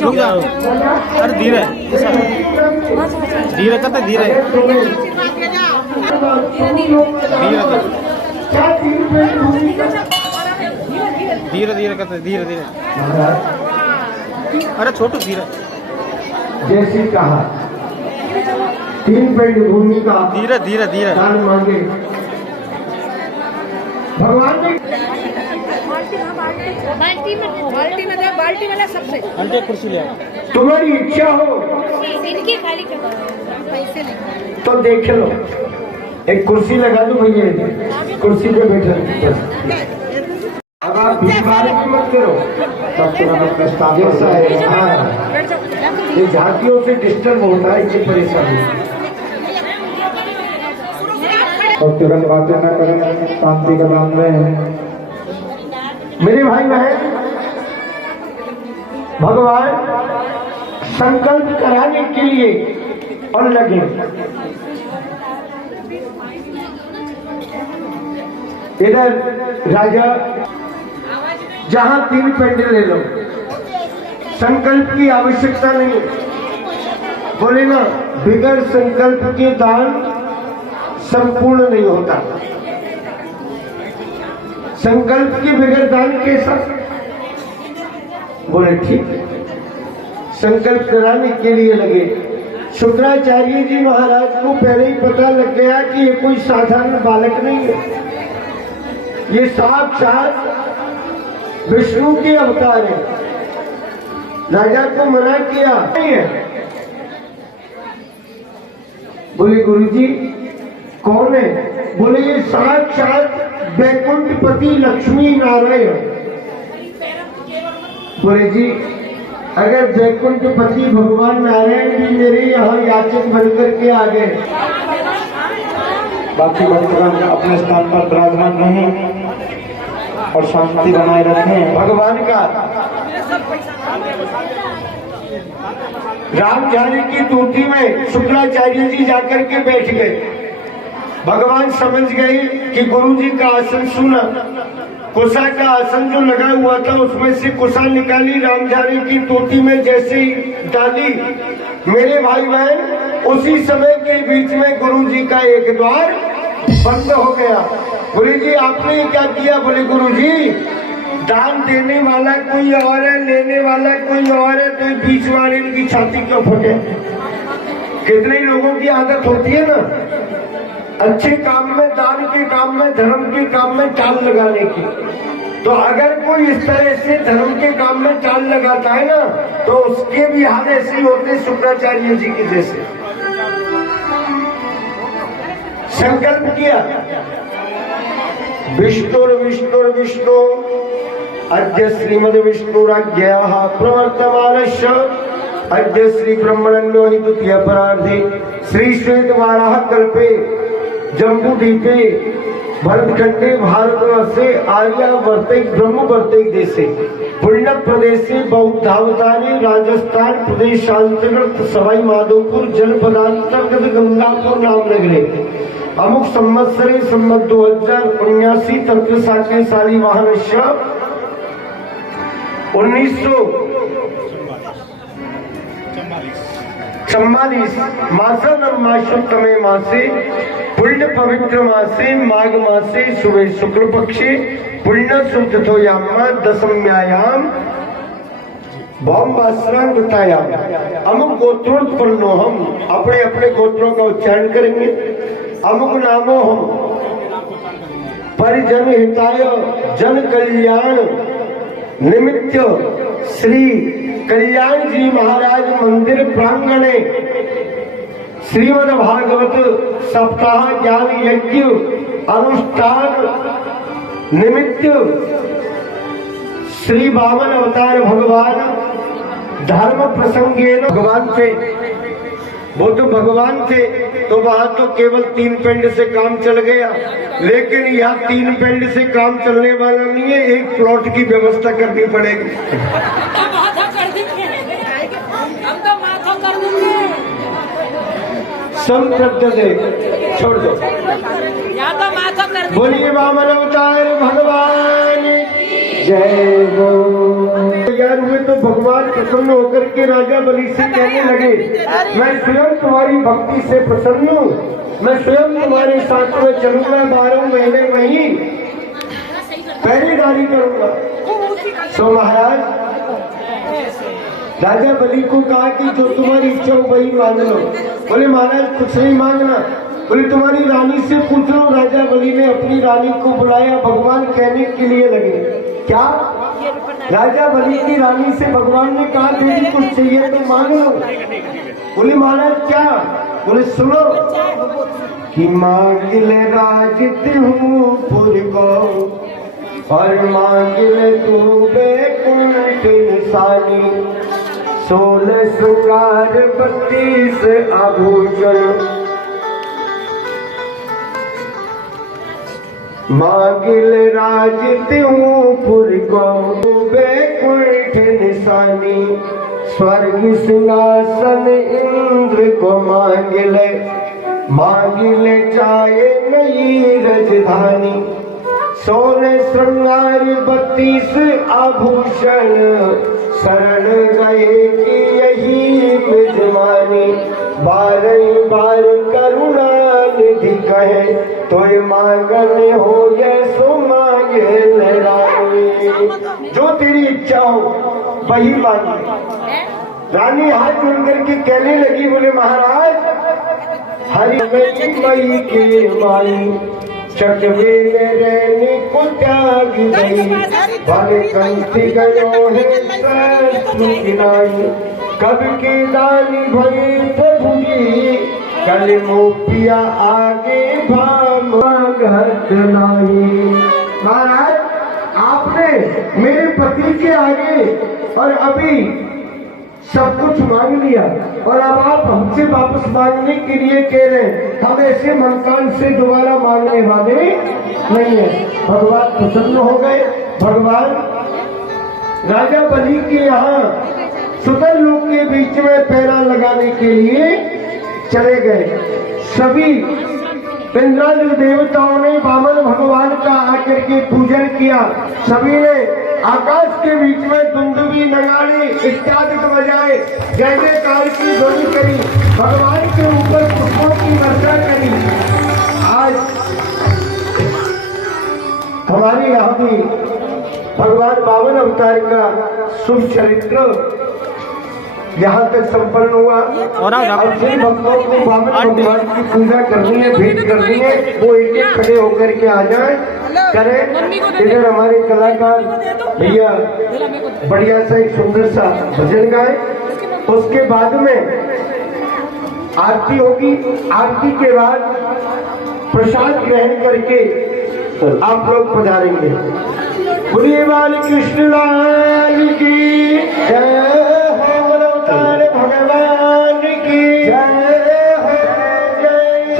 रुक जा। अरे धीरे धीरे करते धीरे धीरे धीरे करते धीरे धीरे। अरे छोटू धीरे। जैसी कहा 3 पेड़ भूमि का धीरे धीरे धीरे दान मांगे भगवान ने बाल्टी में सबसे कुर्सी ले तुम्हारी इच्छा हो इनकी खाली पैसे नहीं तो देख लो, एक कुर्सी लगा दो भैया, कुर्सी पे बैठे। अब आप भिखारी की मत करो, तब तुम्हारा प्रस्ताव ऐसा है। ये झांकियों से डिस्टर्ब होता है, इससे परेशानी। और तुरंत बातें न करें, शांति का नाम में मेरे भाई बहन, भगवान संकल्प कराने के लिए और लगे। इधर राजा जहां 3 पेंडे ले लो, संकल्प की आवश्यकता नहीं। बोले ना, बिगड़ संकल्प के दान संपूर्ण नहीं होता। संकल्प के बगैर दान कैसा? बोले ठीक। संकल्प कराने के लिए लगे। शुक्राचार्य जी महाराज को पहले ही पता लग गया कि ये कोई साधारण बालक नहीं है, ये साक्षात विष्णु के अवतार है। राजा को मना किया नहीं है। बोले गुरुजी कौन है? बोले ये साक्षात वैकुंठपति लक्ष्मी नारायण। बोले जी, अगर वैकुंठपति भगवान नारायण भी मेरे यहाँ याचक बनकर के आ गए, बाकी भक्तगण अपने स्थान पर विराजमान रहें और शांति बनाए रखें। भगवान का राम जाने की टूटी में शुक्राचार्य जी जाकर के बैठ गए। भगवान समझ गए कि गुरु जी का आसन सुना, कुशा का आसन जो लगा हुआ था उसमें से कुशा निकाली, राम जाने की टोटी में जैसे ही डाली, मेरे भाई बहन, उसी समय के बीच में गुरु जी का एक द्वार बंद हो गया। गुरु जी आपने क्या किया? बोले गुरु जी, दान देने वाला कोई और है, लेने वाला कोई और है, तो बीच वाले इनकी छाती क्यों फटे? कितने लोगों की आदत होती है ना, अच्छे काम में, दान के काम में, धर्म के काम में चाल लगाने की। तो अगर कोई इस तरह से धर्म के काम में चाल लगाता है ना, तो उसके भी हाल ऐसे ही होते शुक्राचार्य जी के जैसे। संकल्प किया, विष्णुर विष्णुर विष्णु अद्य श्रीमद विष्णुराज्ञयाः प्रवर्तमानस्य अद्य श्री ब्रह्मण्यो हि द्वितीय परार्धे श्री श्वेत वाराह कल्पे जम्बूद्वीपे भरतखंडे भारतवर्षे आर्यावर्ते ब्रह्मवर्ते देशे पुण्य प्रदेशे बौद्धावतारे राजस्थान प्रदेशांतर्गत सवाई माधोपुर जनपदांतर्गत गंगापुर नाम नगरे अमुक संवत्सरे संवत 2079 तर्कशास्त्रे शालिवाहनस्य 1944 मासोत्तमे मासे पुण्य पवित्र मासे माघ मासे शुभे शुक्ल पक्षे पुण्य शुद्धोयामा दशम्यायाम बतायाम अमुक गोत्रोत्पन्नो, हम अपने अपने गोत्रों का उच्चारण करेंगे। अमुक नामो हम परिजन हिताय जन कल्याण निमित्त श्री कल्याण जी महाराज मंदिर प्रांगणे श्रीमद् भागवत सप्ताह ज्ञान यज्ञ अनुष्ठान निमित्त श्री वामन अवतार भगवान धर्म प्रसंगे भगवान थे, वो तो भगवान थे, तो वहां तो केवल 3 पेंड से काम चल गया, लेकिन यहाँ 3 पेंड से काम चलने वाला नहीं है, एक प्लॉट की व्यवस्था करनी पड़ेगी। संप्रज्ञ दे छोड़ दो, बोलिए वामन अवतार भगवान जय गो। तैयार हुए तो भगवान प्रसन्न होकर के राजा बलि से कहने लगे, मैं स्वयं तुम्हारी भक्ति से प्रसन्न हूँ, मैं स्वयं तुम्हारे साथ में चलूंगा, 12 महीने वही पहरेदारी करूंगा। सो महाराज राजा बलि को कहा कि जो तुम्हारी इच्छा हो वही मांग लो। बोले महाराज कुछ नहीं मांगना। बोले तुम्हारी रानी से पूछ लो। राजा बलि ने अपनी रानी को बुलाया, भगवान कहने के लिए लगे क्या? राजा बलि की रानी से भगवान ने कहा देवी कुछ चाहिए तो मांग लो। बोले महाराज क्या? बोले सुनो कि मांग ले राजत हूँ पुर को और मांग ले तू बैकुंठ निशानी, 16 श्रृंगार 32 आभूषण, मांगिल राजत हूँ पुर को बैकुंठ निशानी, स्वर्ग सिंहासन इंद्र को मांगिले, मांगिले चाहे नई राजधानी, 16 श्रृंगार 32 आभूषण, शरण गए कि यही मिजमानी, 12 बार करुणा निधि कहे तो मांगन हो गए सो मांगे रानी। जो तेरी इच्छा हो वही मांगे। रानी हाथ जोड़ करके कहने लगी, बोले महाराज हरि मई के माई, चकवे रहने को त्याग गई, भले कंठी गयो है किनाई, कब के दानी भई प्रभु जी, कल मोपिया आगे भागत नहीं। महाराज आपने मेरे पति के आगे और अभी सब कुछ मांग लिया और अब आप हमसे वापस मांगने के लिए कह रहे हैं। हम ऐसे मनकान से दोबारा मांगने वाले नहीं है। भगवान प्रसन्न हो गए। भगवान राजा बलि के यहाँ सुतल लोक के बीच में पैरा लगाने के लिए चले गए। सभी इंद्रादि देवताओं ने वामन भगवान का आकर के पूजन किया। सभी ने आकाश के बीच में दुंदुभी, नगाड़े इत्यादि को बजाए, जय जयकार की ध्वनि करी, भगवान के ऊपर पुष्पों की वर्षा करी। आज हमारे यहाँ भी भगवान वामन अवतार का शुभ चरित्र यहाँ तक संपन्न हुआ। और जिन भक्तों को वामन भगवान की पूजा करनी है, भेंट करनी है, वो एक एक खड़े होकर के आ जाए, करें। इधर हमारे कलाकार भैया बढ़िया सा एक सुंदर सा भजन गाए। उसके बाद में आरती होगी। आरती के बाद प्रसाद ग्रहण करके आप लोग पधारेंगे। बोलिए बाल कृष्ण लाल की जय, भगवान की जय हो, जय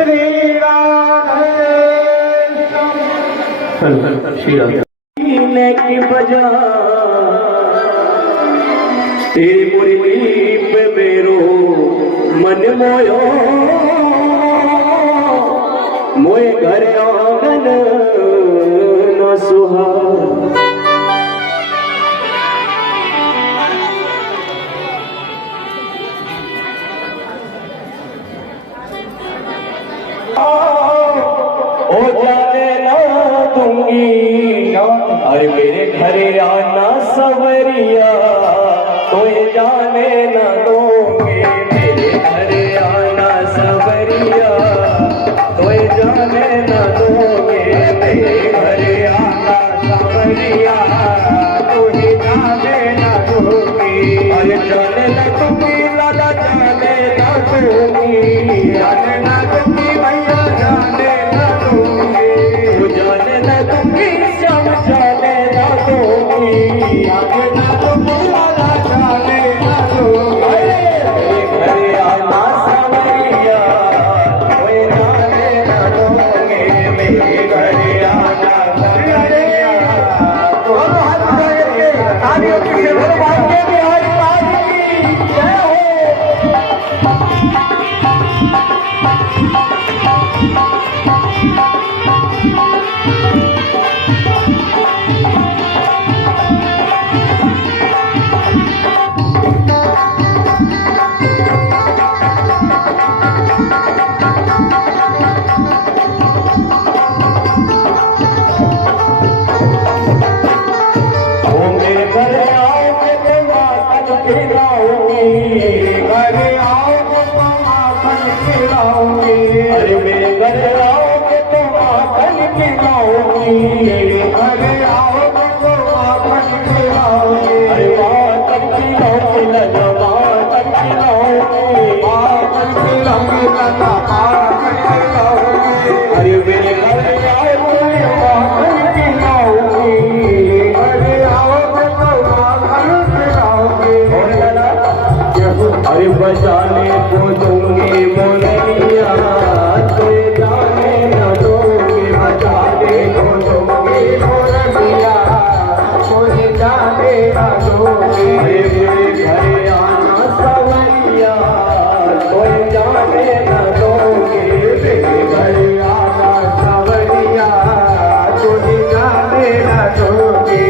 श्री राधे की बजा तेरी मुरली पे मेरो मन मोयो, मोए घर आंगन न सुहा। ओ जाने ना दूंगी और मेरे घरे आना सवरिया, तो ये जाने ना दूंगी मेरे घरे आना सवरिया, तो ये जाने ना दूंगी मेरे घरे आना सवरिया, तो ये जाने ना दूंगी। और जाने ना दूंगी लाला, जाने ना दूंगी, जाने ना दूंगी भैया, जाने ना दूंगी, जाने ना दूंगी श्याम, जाने ना दूंगी, जाने ना दूंगी लाला, जाने ना दूंगी। अरे आओ बंगो माखन खिलाओगी, अरे माखन खिलाओगी लगा माखन खिलाओगी, माखन खिलाओगी लगा माखन खिलाओगी, अरे मेरे घर आओ माखन खिलाओगी, अरे आओ बंगो माखन खिलाओगी। अरे बचाने को दूंगी मोरैया, कोई जाने न दोगे, बचाने को दूंगी मोरैया, कोई जाने न दोगे। अरे मेरे घर आना सवैया, कोई जाने न दोगे, मेरे घर आना सवैया, कोई जाने न दोगे।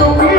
तुम